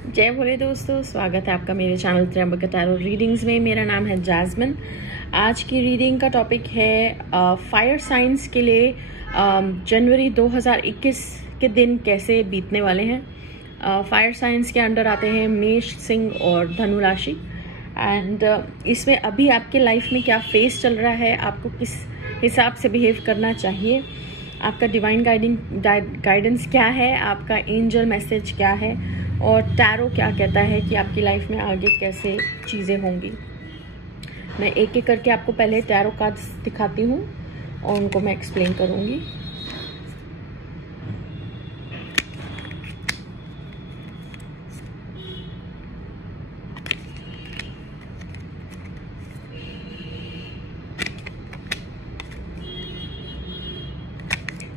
जय भोले दोस्तों, स्वागत है आपका मेरे चैनल त्र्यंबक टैरो रीडिंग्स में। मेरा नाम है जैस्मिन। आज की रीडिंग का टॉपिक है फायर साइंस के लिए जनवरी 2021 के दिन कैसे बीतने वाले हैं। फायर साइंस के अंडर आते हैं मेष, सिंह और धनु राशि। एंड इसमें अभी आपके लाइफ में क्या फेस चल रहा है, आपको किस हिसाब से बिहेव करना चाहिए, आपका डिवाइन गाइडेंस क्या है, आपका एंजल मैसेज क्या है और टैरो क्या कहता है कि आपकी लाइफ में आगे कैसे चीज़ें होंगी। मैं एक एक करके आपको पहले टैरो कार्ड्स दिखाती हूँ और उनको मैं एक्सप्लेन करूँगी।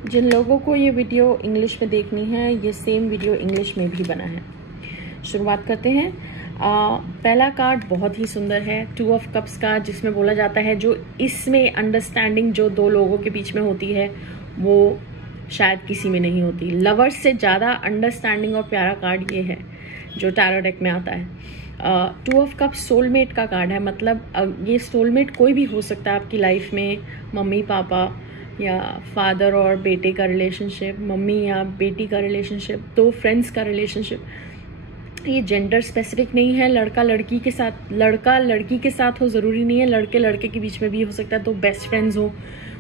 जिन लोगों को ये वीडियो इंग्लिश में देखनी है, ये सेम वीडियो इंग्लिश में भी बना है। शुरुआत करते हैं। पहला कार्ड बहुत ही सुंदर है, 2 ऑफ कप्स का, जिसमें बोला जाता है जो इसमें अंडरस्टैंडिंग जो दो लोगों के बीच में होती है वो शायद किसी में नहीं होती। लवर्स से ज़्यादा अंडरस्टैंडिंग और प्यारा कार्ड ये है जो टैरो डेक में आता है। 2 ऑफ कप्स सोलमेट का कार्ड है, मतलब ये सोलमेट कोई भी हो सकता है आपकी लाइफ में। मम्मी पापा या फादर और बेटे का रिलेशनशिप, मम्मी या बेटी का रिलेशनशिप, दो फ्रेंड्स का रिलेशनशिप। ये जेंडर स्पेसिफिक नहीं है, लड़का लड़की के साथ हो ज़रूरी नहीं है, लड़के लड़के के बीच में भी हो सकता है। तो बेस्ट फ्रेंड्स हो,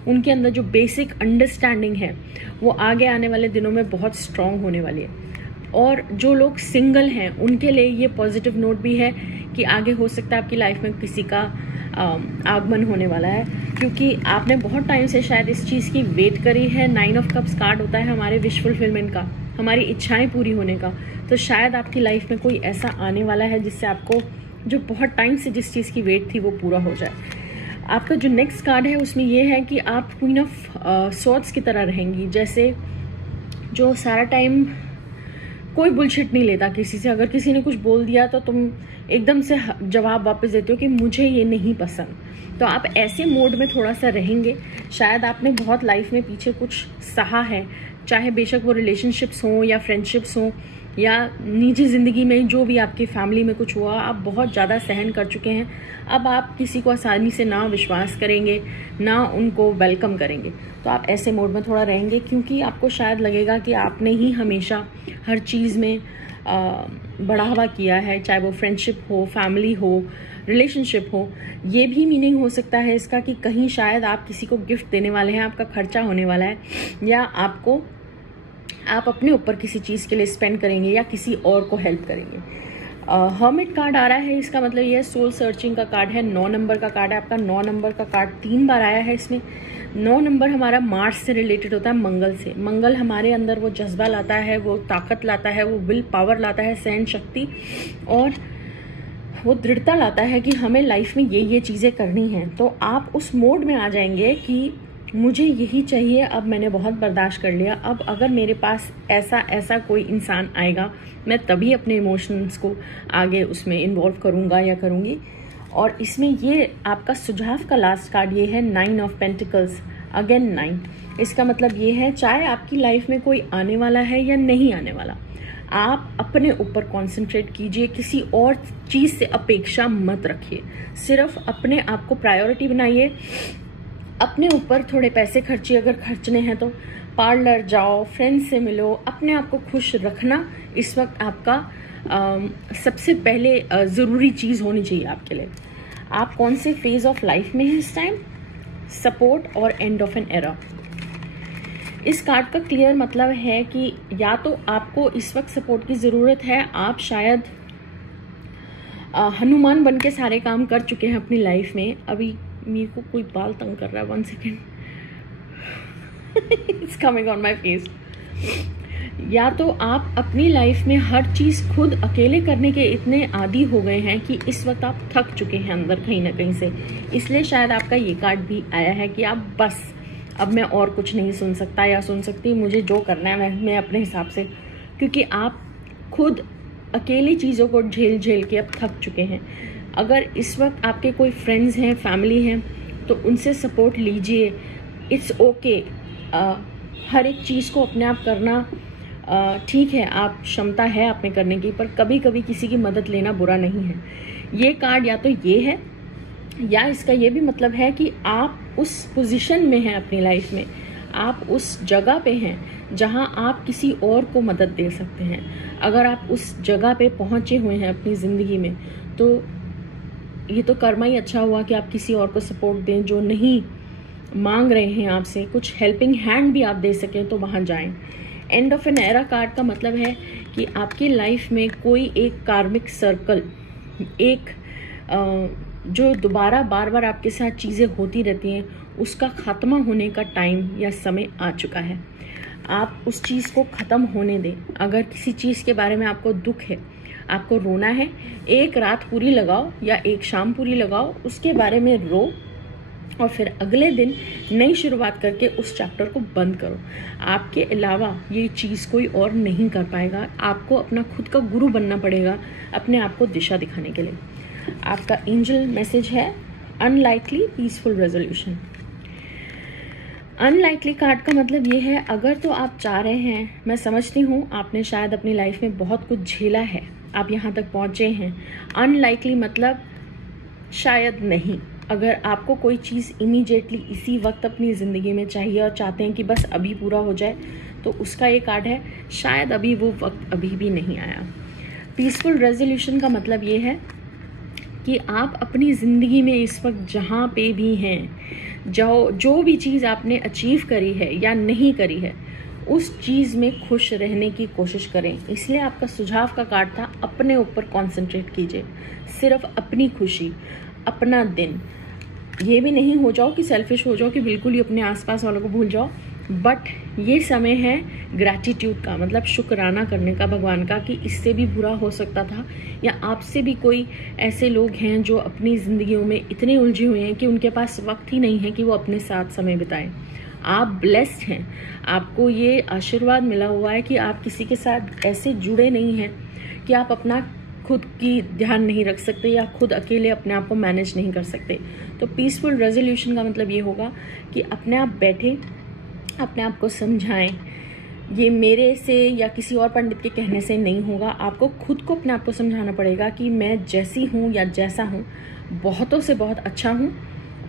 उनके अंदर जो बेसिक अंडरस्टैंडिंग है वो आगे आने वाले दिनों में बहुत स्ट्रांग होने वाली है। और जो लोग सिंगल हैं उनके लिए ये पॉजिटिव नोट भी है कि आगे हो सकता है आपकी लाइफ में किसी का आगमन होने वाला है, क्योंकि आपने बहुत टाइम से शायद इस चीज़ की वेट करी है। 9 ऑफ कप्स कार्ड होता है हमारे विश फुलफिलमेंट का, हमारी इच्छाएं पूरी होने का। तो शायद आपकी लाइफ में कोई ऐसा आने वाला है जिससे आपको जो बहुत टाइम से जिस चीज़ की वेट थी वो पूरा हो जाए। आपका जो नेक्स्ट कार्ड है उसमें ये है कि आप क्वीन ऑफ स्वॉर्ड्स की तरह रहेंगी, जैसे जो सारा टाइम कोई बुलशिट नहीं लेता किसी से। अगर किसी ने कुछ बोल दिया तो तुम एकदम से जवाब वापस देते हो कि मुझे ये नहीं पसंद। तो आप ऐसे मोड में थोड़ा सा रहेंगे। शायद आपने बहुत लाइफ में पीछे कुछ सहा है, चाहे बेशक वो रिलेशनशिप्स हों या फ्रेंडशिप्स हों या निजी ज़िंदगी में जो भी आपकी फैमिली में कुछ हुआ, आप बहुत ज़्यादा सहन कर चुके हैं। अब आप किसी को आसानी से ना विश्वास करेंगे, ना उनको वेलकम करेंगे। तो आप ऐसे मोड में थोड़ा रहेंगे, क्योंकि आपको शायद लगेगा कि आपने ही हमेशा हर चीज़ में बढ़ावा किया है, चाहे वो फ्रेंडशिप हो, फैमिली हो, रिलेशनशिप हो। ये भी मीनिंग हो सकता है इसका कि कहीं शायद आप किसी को गिफ्ट देने वाले हैं, आपका खर्चा होने वाला है, या आप अपने ऊपर किसी चीज़ के लिए स्पेंड करेंगे या किसी और को हेल्प करेंगे। हर्मिट कार्ड आ रहा है, इसका मतलब ये सोल सर्चिंग का कार्ड है। 9 नंबर का कार्ड है आपका। 9 नंबर का कार्ड 3 बार आया है इसमें। 9 नंबर हमारा मार्स से रिलेटेड होता है, मंगल से। मंगल हमारे अंदर वो जज्बा लाता है, वो ताकत लाता है, वो विल पावर लाता है, सहन शक्ति, और वो दृढ़ता लाता है कि हमें लाइफ में ये चीज़ें करनी हैं। तो आप उस मोड में आ जाएंगे कि मुझे यही चाहिए, अब मैंने बहुत बर्दाश्त कर लिया, अब अगर मेरे पास ऐसा कोई इंसान आएगा मैं तभी अपने इमोशंस को आगे उसमें इन्वॉल्व करूँगा या करूँगी। और इसमें ये आपका सुझाव का लास्ट कार्ड ये है 9 ऑफ पेंटिकल्स, अगेन 9। इसका मतलब ये है, चाहे आपकी लाइफ में कोई आने वाला है या नहीं आने वाला, आप अपने ऊपर कॉन्सेंट्रेट कीजिए, किसी और चीज़ से अपेक्षा मत रखिए, सिर्फ अपने आप को प्रायोरिटी बनाइए। अपने ऊपर थोड़े पैसे खर्चिए, अगर खर्चने हैं तो पार्लर जाओ, फ्रेंड्स से मिलो, अपने आप को खुश रखना इस वक्त आपका सबसे पहले ज़रूरी चीज़ होनी चाहिए आपके लिए। आप कौन से फेज ऑफ लाइफ में हैं इस टाइम? सपोर्ट और एंड ऑफ एन एरा। इस कार्ड का क्लियर मतलब है कि या तो आपको इस वक्त सपोर्ट की ज़रूरत है, आप शायद हनुमान बन के सारे काम कर चुके हैं अपनी लाइफ में। अभी मेरे को कोई बाल तंग कर रहा है, 1 second, it's coming on my face. या तो आप अपनी लाइफ में हर चीज़ खुद अकेले करने के इतने आदी हो गए हैं कि इस वक्त आप थक चुके हैं अंदर कहीं ना कहीं से, इसलिए शायद आपका ये कार्ड भी आया है कि आप बस अब मैं और कुछ नहीं सुन सकता या सुन सकती, मुझे जो करना है मैं अपने हिसाब से, क्योंकि आप खुद अकेली चीज़ों को झेल के अब थक चुके हैं। अगर इस वक्त आपके कोई फ्रेंड्स हैं, फैमिली हैं, तो उनसे सपोर्ट लीजिए। इट्स ओके हर एक चीज़ को अपने आप करना ठीक है, आप क्षमता है आप में करने की, पर कभी कभी किसी की मदद लेना बुरा नहीं है। ये कार्ड या तो ये है या इसका ये भी मतलब है कि आप उस पोजीशन में हैं अपनी लाइफ में, आप उस जगह पे हैं जहां आप किसी और को मदद दे सकते हैं। अगर आप उस जगह पे पहुंचे हुए हैं अपनी ज़िंदगी में, तो ये तो कर्मा ही अच्छा हुआ कि आप किसी और को सपोर्ट दें जो नहीं मांग रहे हैं आपसे, कुछ हेल्पिंग हैंड भी आप दे सकें तो वहाँ जाएं। End of an era card का मतलब है कि आपकी लाइफ में कोई एक कार्मिक सर्कल, एक जो दोबारा बार बार आपके साथ चीज़ें होती रहती हैं, उसका ख़त्म होने का टाइम या समय आ चुका है। आप उस चीज़ को ख़त्म होने दें। अगर किसी चीज़ के बारे में आपको दुख है, आपको रोना है, एक रात पूरी लगाओ या एक शाम पूरी लगाओ, उसके बारे में रो और फिर अगले दिन नई शुरुआत करके उस चैप्टर को बंद करो। आपके अलावा ये चीज़ कोई और नहीं कर पाएगा। आपको अपना खुद का गुरु बनना पड़ेगा अपने आप को दिशा दिखाने के लिए। आपका एंजल मैसेज है unlikely peaceful resolution. Unlikely card का मतलब ये है, अगर तो आप चाह रहे हैं, मैं समझती हूँ आपने शायद अपनी लाइफ में बहुत कुछ झेला है, आप यहाँ तक पहुँचे हैं। अनलाइकली मतलब शायद नहीं। अगर आपको कोई चीज़ इमीडिएटली इसी वक्त अपनी ज़िंदगी में चाहिए और चाहते हैं कि बस अभी पूरा हो जाए, तो उसका ये कार्ड है शायद अभी वो वक्त अभी भी नहीं आया। पीसफुल रेजोल्यूशन का मतलब ये है कि आप अपनी ज़िंदगी में इस वक्त जहाँ पे भी हैं, जो भी चीज़ आपने अचीव करी है या नहीं करी है, उस चीज़ में खुश रहने की कोशिश करें। इसलिए आपका सुझाव का कार्ड था अपने ऊपर कंसंट्रेट कीजिए, सिर्फ अपनी खुशी, अपना दिन। ये भी नहीं हो जाओ कि सेल्फिश हो जाओ कि बिल्कुल ही अपने आसपास वालों को भूल जाओ, बट ये समय है ग्रैटिट्यूड का, मतलब शुक्राना करने का भगवान का कि इससे भी बुरा हो सकता था, या आपसे भी कोई ऐसे लोग हैं जो अपनी ज़िंदगियों में इतने उलझे हुए हैं कि उनके पास वक्त ही नहीं है कि वो अपने साथ समय बिताएं। आप ब्लेस्ड हैं, आपको ये आशीर्वाद मिला हुआ है कि आप किसी के साथ ऐसे जुड़े नहीं हैं कि आप अपना खुद की ध्यान नहीं रख सकते या खुद अकेले अपने आप को मैनेज नहीं कर सकते। तो पीसफुल रेजोल्यूशन का मतलब ये होगा कि अपने आप बैठे, अपने आप को समझाएं। ये मेरे से या किसी और पंडित के कहने से नहीं होगा, आपको खुद को अपने आप को समझाना पड़ेगा कि मैं जैसी हूँ या जैसा हूँ, बहुतों से बहुत अच्छा हूँ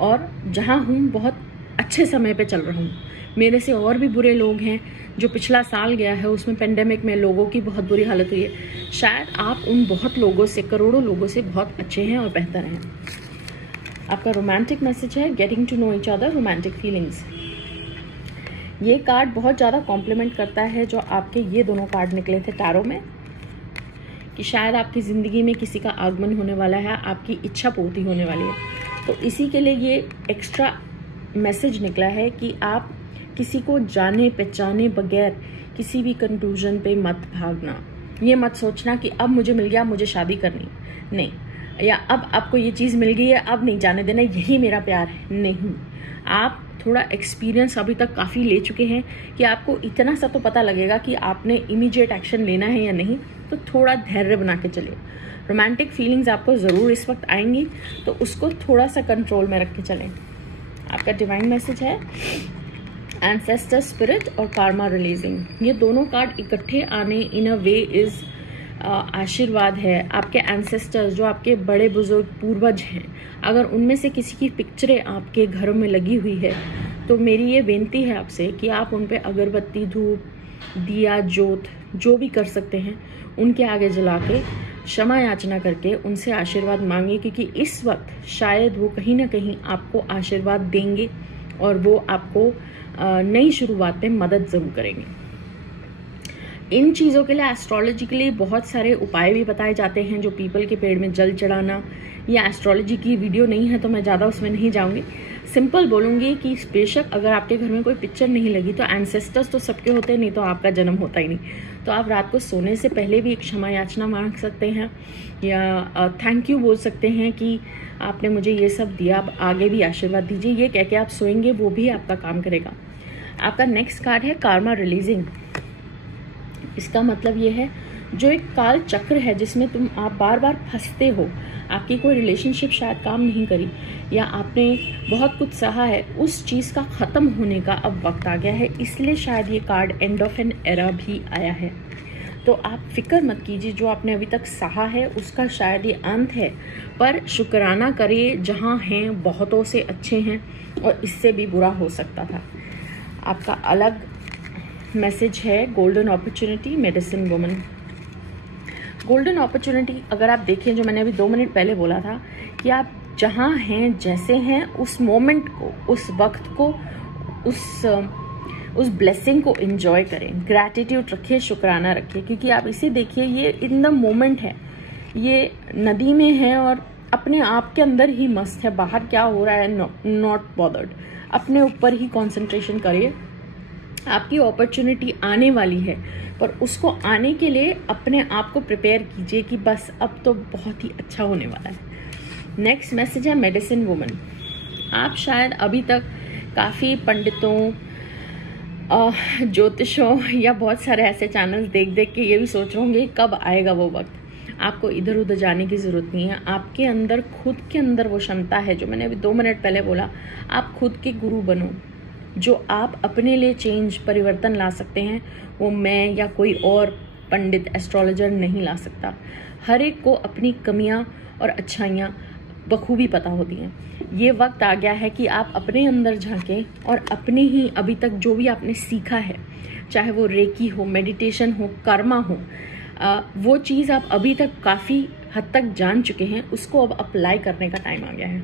और जहाँ हूँ बहुत अच्छे समय पे चल रहा हूँ। मेरे से और भी बुरे लोग हैं, जो पिछला साल गया है उसमें पेंडेमिक में लोगों की बहुत बुरी हालत हुई है, शायद आप उन बहुत लोगों से, करोड़ों लोगों से बहुत अच्छे हैं और बेहतर हैं। आपका रोमांटिक मैसेज है getting to know each other, romantic feelings. ये कार्ड बहुत ज़्यादा कॉम्प्लीमेंट करता है जो आपके ये दोनों कार्ड निकले थे टैरो में, कि शायद आपकी ज़िंदगी में किसी का आगमन होने वाला है, आपकी इच्छा पूर्ति होने वाली है। तो इसी के लिए ये एक्स्ट्रा मैसेज निकला है कि आप किसी को जाने पहचाने बगैर किसी भी कंक्लूजन पे मत भागना। ये मत सोचना कि अब मुझे मिल गया, मुझे शादी करनी, नहीं, या अब आपको ये चीज़ मिल गई है, अब नहीं जाने देना, यही मेरा प्यार है, नहीं। आप थोड़ा एक्सपीरियंस अभी तक काफ़ी ले चुके हैं कि आपको इतना सा तो पता लगेगा कि आपने इमीडिएट एक्शन लेना है या नहीं, तो थोड़ा धैर्य बना के चलिए। रोमांटिक फीलिंग्स आपको ज़रूर इस वक्त आएंगी, तो उसको थोड़ा सा कंट्रोल में रख के चलें। आपका डिवाइन मैसेज है एंसेस्टर स्पिरिट और कार्मा रिलीजिंग। ये दोनों कार्ड इकट्ठे आने इन अ वे इज आशीर्वाद है। आपके एंसेस्टर्स, जो आपके बड़े बुजुर्ग पूर्वज हैं, अगर उनमें से किसी की पिक्चरें आपके घरों में लगी हुई है, तो मेरी ये बेनती है आपसे कि आप उन पे अगरबत्ती, धूप, दिया, जोत जो भी कर सकते हैं उनके आगे जला के क्षमा याचना करके उनसे आशीर्वाद मांगे, क्योंकि इस वक्त शायद वो कहीं ना कहीं आपको आशीर्वाद देंगे और वो आपको नई शुरुआत में मदद ज़रूर करेंगे। इन चीज़ों के लिए एस्ट्रोलॉजी के लिए बहुत सारे उपाय भी बताए जाते हैं, जो पीपल के पेड़ में जल चढ़ाना। ये एस्ट्रोलॉजी की वीडियो नहीं है तो मैं ज़्यादा उसमें नहीं जाऊँगी। सिंपल बोलूँगी कि बेशक अगर आपके घर में कोई पिक्चर नहीं लगी तो एंसेस्टर्स तो सबके होते हैं, नहीं तो आपका जन्म होता ही नहीं। तो आप रात को सोने से पहले भी एक क्षमा याचना मांग सकते हैं या थैंक यू बोल सकते हैं कि आपने मुझे ये सब दिया, अब आगे भी आशीर्वाद दीजिए। ये कह के आप सोएंगे, वो भी आपका काम करेगा। आपका नेक्स्ट कार्ड है कार्मा रिलीजिंग। इसका मतलब ये है जो एक काल चक्र है जिसमें आप बार बार फंसते हो, आपकी कोई रिलेशनशिप शायद काम नहीं करी या आपने बहुत कुछ सहा है, उस चीज़ का ख़त्म होने का अब वक्त आ गया है। इसलिए शायद ये card end of an era भी आया है। तो आप फिक्र मत कीजिए, जो आपने अभी तक सहा है उसका शायद ये अंत है, पर शुक्राना करिए जहाँ हैं बहुतों से अच्छे हैं और इससे भी बुरा हो सकता था। आपका अलग मैसेज है golden opportunity, medicine woman. Golden opportunity अगर आप देखें, जो मैंने अभी 2 मिनट पहले बोला था कि आप जहाँ हैं जैसे हैं उस मोमेंट को, उस वक्त को, उस ब्लेसिंग को एंजॉय करें, ग्रैटिट्यूड रखिए, शुक्राना रखिए, क्योंकि आप इसे देखिए, ये इन द मोमेंट है, ये नदी में है और अपने आप के अंदर ही मस्त है, बाहर क्या हो रहा है नॉट बॉदर्ड। अपने ऊपर ही कंसंट्रेशन करिए। आपकी अपॉर्चुनिटी आने वाली है, पर उसको आने के लिए अपने आप को प्रिपेयर कीजिए कि बस अब तो बहुत ही अच्छा होने वाला है। नेक्स्ट मैसेज है मेडिसिन वुमन। आप शायद अभी तक काफ़ी पंडितों, ज्योतिषों या बहुत सारे ऐसे चैनल्स देख के ये भी सोच रहे होंगे कब आएगा वो वक्त। आपको इधर उधर जाने की ज़रूरत नहीं है। आपके अंदर, खुद के अंदर वो क्षमता है जो मैंने अभी 2 मिनट पहले बोला। आप खुद के गुरु बनो। जो आप अपने लिए चेंज, परिवर्तन ला सकते हैं, वो मैं या कोई और पंडित, एस्ट्रोलॉजर नहीं ला सकता। हर एक को अपनी कमियां और अच्छाइयां बखूबी पता होती हैं। ये वक्त आ गया है कि आप अपने अंदर झांकें और अपने ही अभी तक जो भी आपने सीखा है, चाहे वो रेकी हो, मेडिटेशन हो, कर्मा हो, वो चीज़ आप अभी तक काफ़ी हद तक जान चुके हैं, उसको अब अप्लाई करने का टाइम आ गया है।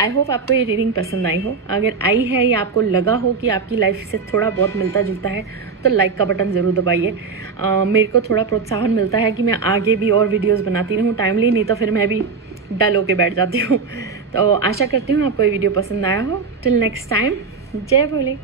आई होप आपको ये रीडिंग पसंद आई हो। अगर आई है या आपको लगा हो कि आपकी लाइफ से थोड़ा बहुत मिलता जुलता है तो लाइक का बटन ज़रूर दबाइए। मेरे को थोड़ा प्रोत्साहन मिलता है कि मैं आगे भी और वीडियोस बनाती रहूँ टाइमली, नहीं तो फिर मैं भी डल होके बैठ जाती हूँ। तो आशा करती हूँ आपको ये वीडियो पसंद आया हो। टिल नेक्स्ट टाइम, जय भोले।